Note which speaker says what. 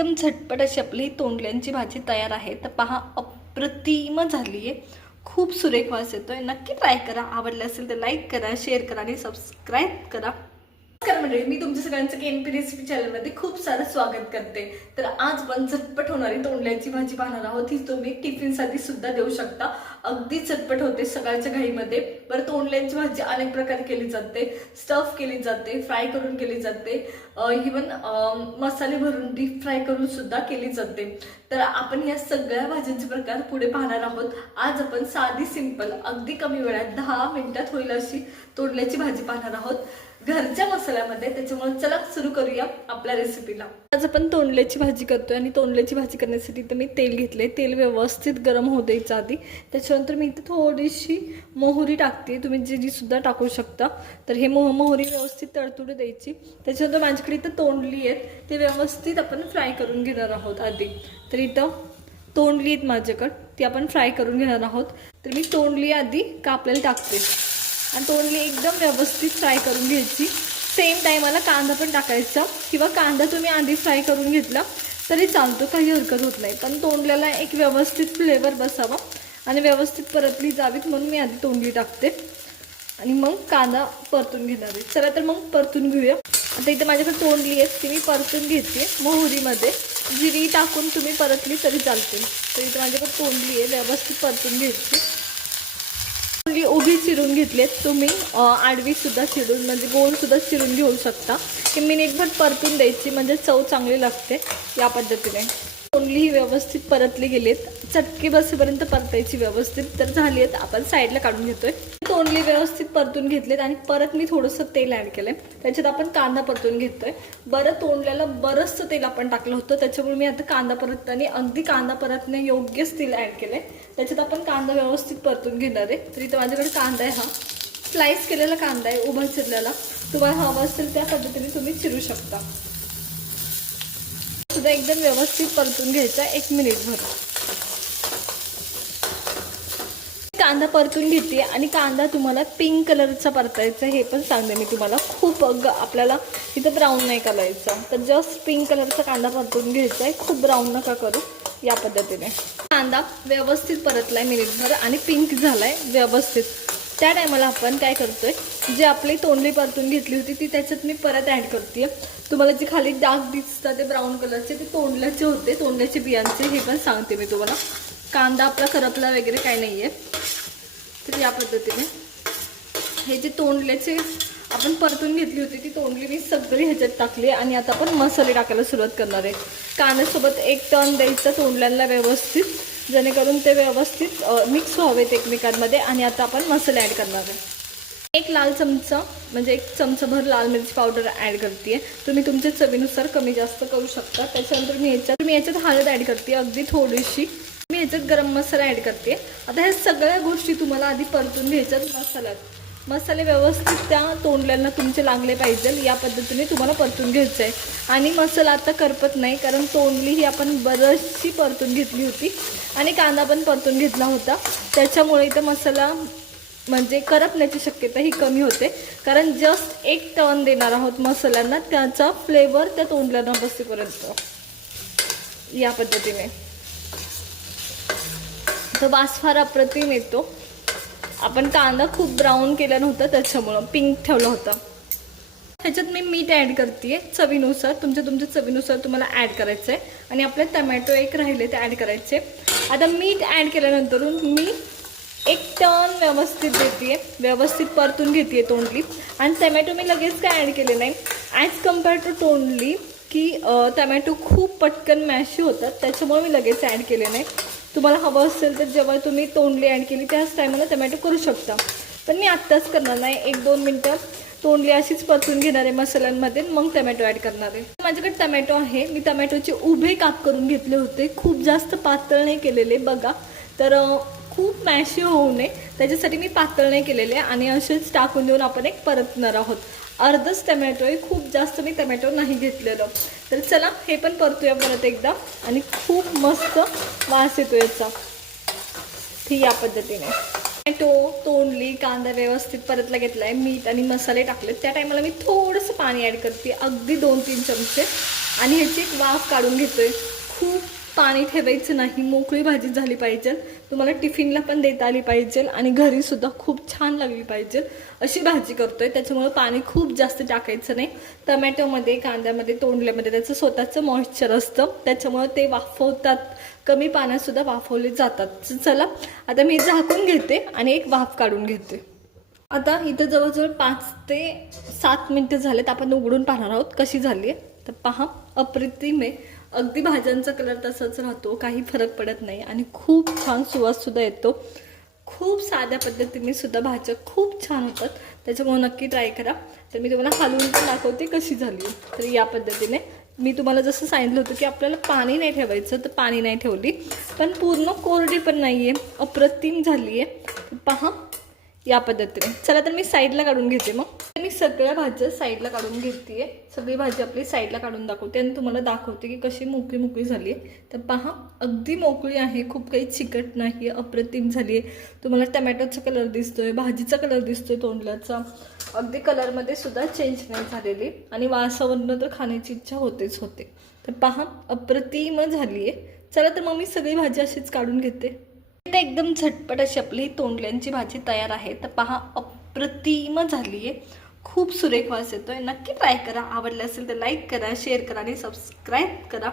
Speaker 1: एकदम झटपट अशी आपली तोंडल्यांची भाजी तयार आहे. तर पहा अप्रतिम झाली आहे. खूप सुरेख वास येतोय. नक्की ट्राय करा. आवडलं असेल तर लाईक करा शेअर करा आणि सबस्क्राईब करा. नमस्कार मंडळी मी तुमच्या सगळ्यांचं केनपी रेसिपी चॅनलमध्ये खूप सारं स्वागत करते. तर आज पण झटपट होणारी तोंडल्याची भाजी पाहणार आहोत. ही तुम्ही टिफिनसाठी सुद्धा देऊ शकता. अगदी चटपट होते सकाळच्या घाईमध्ये. परत तोंडल्यांची भाजी अनेक प्रकारे केली जाते. स्टफ केली जाते फ्राय करून केली जाते. इवन मसाले भरून डीप फ्राय करून सुद्धा केली जाते. तर आपण या सगळ्या भाज्यांचे प्रकार पुढे पाहणार आहोत. आज आपण साधी सिंपल अगदी कमी वेळात दहा मिनिटात होईल अशी तोंडल्याची भाजी पाहणार आहोत. घरच्या मसाल्यामध्ये त्याच्यामुळे चला सुरू करूया आपल्या रेसिपीला आज आपण तोंडल्याची भाजी करतोय आणि तोंडल्याची भाजी करण्यासाठी तर मी तेल घेतले तेल व्यवस्थित गरम होऊ द्यायचं आधी. त्याच्यानंतर मी इथे थोडीशी मोहरी टाकते. तुम्ही जी जी सुद्धा टाकू शकता. तर हे मोह मोहरी व्यवस्थित तडतुडे द्यायची. त्याच्यानंतर माझ्याकडे इथं तोंडली आहेत. ते व्यवस्थित आपण फ्राय करून घेणार आहोत आधी. तर इथं तोंडली आहेत माझ्याकडं. ती आपण फ्राय करून घेणार आहोत. तर मी तोंडली आधी कापलेली टाकते? आणि तोंडली एकदम व्यवस्थित फ्राय करून घ्यायची. सेम टायमाला कांदा पण टाकायचा. किंवा कांदा तुम्ही आधी फ्राय करून घेतला तरी चालतो. काही हरकत होत नाही. पण तोंडल्याला एक व्यवस्थित फ्लेवर बसावा. आणि व्यवस्थित परतली जावीत म्हणून मी आधी तोंडली टाकते. आणि मग कांदा परतून घेणार आहे. चला तर मग परतून घेऊया. आता इथे माझ्याकडे तोंडली आहे ती मी परतून घेते मोहरीमध्ये. जिरी टाकून तुम्ही परतली तरी चालते. तर इथे माझ्याकडे तोंडली आहे व्यवस्थित परतून घ्यायची तोंडली उभी चिरून घेतली आहेत. तुम्ही आडवीसुद्धा चिरून म्हणजे गोलसुद्धा चिरून घेऊ शकता. की मिनिटभर परतून द्यायची म्हणजे चव चांगली लागते या पद्धतीने. तोंडली ही व्यवस्थित परतली गेलीत. चटके बसेपर्यंत परतायची व्यवस्थित तर झाली आहेत आपण साईडला काढून घेतोय. तोंडली व्यवस्थित परतून घेतलेत आणि परत मी थोडंसं तेल ॲड केलंय. त्याच्यात आपण कांदा परतून घेतोय. बरं तोंडल्याला बरंचसं तेल आपण टाकलं होतं. त्याच्यामुळे मी आता कांदा परतताना अगदी कांदा परतणे योग्यच तेल ॲड केलंय. त्याच्यात आपण कांदा व्यवस्थित परतून घेणार आहे. तर इथं माझ्याकडे कांदा आहे हा. स्लाईस केलेला कांदा आहे उभा चिरलेला. तुम्हाला हवा असेल त्या पद्धतीने तुम्ही चिरू शकता. सुद्धा एकदम व्यवस्थित परतून घ्यायचा एक मिनिटभर कांदा परतून घेते आणि कांदा तुम्हाला पिंक कलरचा परतायचा हे पण सांगते मी तुम्हाला. खूप अग आपल्याला इथं ब्राऊन नाही करायचा. तर जस्ट पिंक कलरचा कांदा परतून घ्यायचा आहे खूप ब्राऊन नका करू या पद्धतीने. कांदा व्यवस्थित परतलाय मिनिटभर आणि पिंक झालाय व्यवस्थित. त्या टायमाला आपण काय करतो आहे जी आपली तोंडली परतून घेतली होती ती त्याच्यात मी परत ॲड करते तुम्हाला जे खाली डाग दिसतात ते ब्राऊन कलरचे ते तोंडल्याचे होते. तोंडल्याचे बियांचे हे पण सांगते मी तुम्हाला. कांदा आपला करपला वगैरे काही नाही आहे तर या पद्धतीने. हे जे तोंडल्याचे आपण परतून घेतली होती ती तोंडली मी सगळी ह्याच्यात टाकली आणि आता आपण मसाले टाकायला सुरुवात करणार आहे. कांद्यासोबत एक टन द्यायचं तोंडल्यांना व्यवस्थित. जेणेकरून ते व्यवस्थित मिक्स व्हावेत एकमेकांमध्ये आणि आता आपण मसाले ॲड करणार आहे. एक लाल चमचा म्हणजे एक चमचाभर लाल मिरची पावडर ॲड करते तुम्ही तुमच्या चवीनुसार कमी जास्त करू शकता. त्याच्यानंतर मी याच्यात मी याच्यात हळद ॲड करते अगदी थोडीशी. मी याच्यात गरम मसाला ॲड करते आता ह्या सगळ्या गोष्टी तुम्हाला आधी परतून घ्यायच्यात मसाल्यात. मसाले व्यवस्थित त्या तोंडल्यांना तुमचे लागले पाहिजे. या पद्धतीने तुम्हाला परतून घ्यायचं आहे आणि मसाला आता करपत नाही कारण तोंडली ही आपण बरचशी परतून घेतली होती. आणि कांदा पण परतून घेतला होता. त्याच्यामुळे इथं मसाला म्हणजे करपण्याची शक्यता ही कमी होते. कारण जस्ट एक टर्न देणार आहोत मसाल्यांना त्याचा फ्लेवर त्या तोंडल्यांना बसेपर्यंत या पद्धतीने. तर वास फार अप्रतिम येतो. आपण कांदा खूप ब्राऊन केला नव्हता त्याच्यामुळं पिंक ठेवलं होतं. ह्याच्यात मी मीठ ॲड करते चवीनुसार. तुमच्या तुमच्या चवीनुसार तुम्हाला ॲड करायचं आहे आणि आपले टमॅटो एक राहिले ते ॲड करायचे. आता मीठ ॲड केल्यानंतर मी एक टर्न व्यवस्थित देते व्यवस्थित परतून घेते तोंडली. आणि टमॅटो मी लगेच काय ॲड केले नाही. ॲज कंपेअर टू तोंडली की टमॅटो खूप पटकन मॅशी होतात त्याच्यामुळे मी लगेच ॲड केले नाही. तुम्हाला हवं असेल तर जेव्हा तुम्ही तोंडली ॲड केली त्याच टायमाला टमॅटो करू शकता. पण मी आत्ताच करणार नाही. एक दोन मिनटं तोंडली अशीच परतून घेणार आहे मसाल्यांमध्ये मग टमॅटो ॲड करणार आहे. माझ्याकडे टमॅटो आहे. मी टमॅटोचे उभे काप करून घेतले होते. खूप जास्त पातळ नाही केलेले बघा. तर खूप मॅशी होऊ नये. त्याच्यासाठी मी पातळ नाही केलेले आणि असेच टाकून देऊन आपण एक परतणार आहोत. अर्धच टमॅटो आहे खूप जास्त मी टमॅटो नाही घेतलेलं. तर चला हे पण परतूया परत एकदा. आणि खूप मस्त वास येतो याचा. ठीक या पद्धतीने. टोमॅटो तोंडली कांदा व्यवस्थित परतला आहे मीठ आणि मसाले टाकले त्या टायमाला मी थोडंसं पाणी ॲड करते. अगदी दोन तीन चमचे. आणि ह्याची एक वाफ काढून घेतोय. खूप पाणी ठेवायचं नाही मोकळी भाजी झाली पाहिजे. तुम्हाला टिफिनला पण देता आली पाहिजे आणि घरीसुद्धा खूप छान लागली पाहिजे. अशी भाजी करतो आहे त्याच्यामुळे पाणी खूप जास्त टाकायचं नाही. टमॅटोमध्ये कांद्यामध्ये तोंडल्यामध्ये त्याचं स्वतःचं मॉइश्चर असतं. त्याच्यामुळं ते वाफवतात. कमी पाण्यातसुद्धा वाफवले जातात. चला आता मी झाकून घेते आणि एक वाफ काढून घेते. आता इथं जवळजवळ पाच ते सात मिनटं झालेत. आपण उघडून पाहणार आहोत कशी झाली आहे तर पहा अप्रतिम आहे. अगदी भाज्यांचा कलर तसाच राहतो काही फरक पडत नाही. आणि खूप छान सुवाससुद्धा येतो. खूप साध्या पद्धतीने सुद्धा भाज्या खूप छान होतात. त्याच्यामुळे नक्की ट्राय करा. तर मी तुम्हाला हलवून पण दाखवते कशी झाली. तर या पद्धतीने मी तुम्हाला जसं सांगितलं होतं की आपल्याला पाणी नाही ठेवायचं तर पाणी नाही ठेवली. पण पूर्ण कोरडी पण नाही आहे अप्रतिम झाली आहे पहा या पद्धतीने. चला तर मी साईडला काढून घेते मग. मी सगळ्या भाज्या साईडला काढून घेते सगळी भाजी आपली साईडला काढून दाखवते. आणि तुम्हाला दाखवते की कशी मोकळी मोकळी झाली आहे तर पहा अगदी मोकळी आहे. खूप काही चिकट नाही अप्रतिम झाली आहे तुम्हाला टमॅटोचा कलर दिसतोय. भाजीचा कलर दिसतोय तोंडल्याचा अगदी कलरमध्ये सुद्धा चेंज नाही झालेली. आणि वासावरनं तर खाण्याची इच्छा होतेच होते. तर पहा अप्रतिम झाली आहे चला तर मग मी सगळी भाजी अशीच काढून घेते. आता एकदम झटपट अशी आपली तोंडल्यांची भाजी तयार आहे. तर पहा अप्रतिम झाली आहे खूप सुरेख वास येतोय. नक्की ट्राय करा. आवडलं असेल तर लाईक करा शेअर करा आणि सबस्क्राईब करा.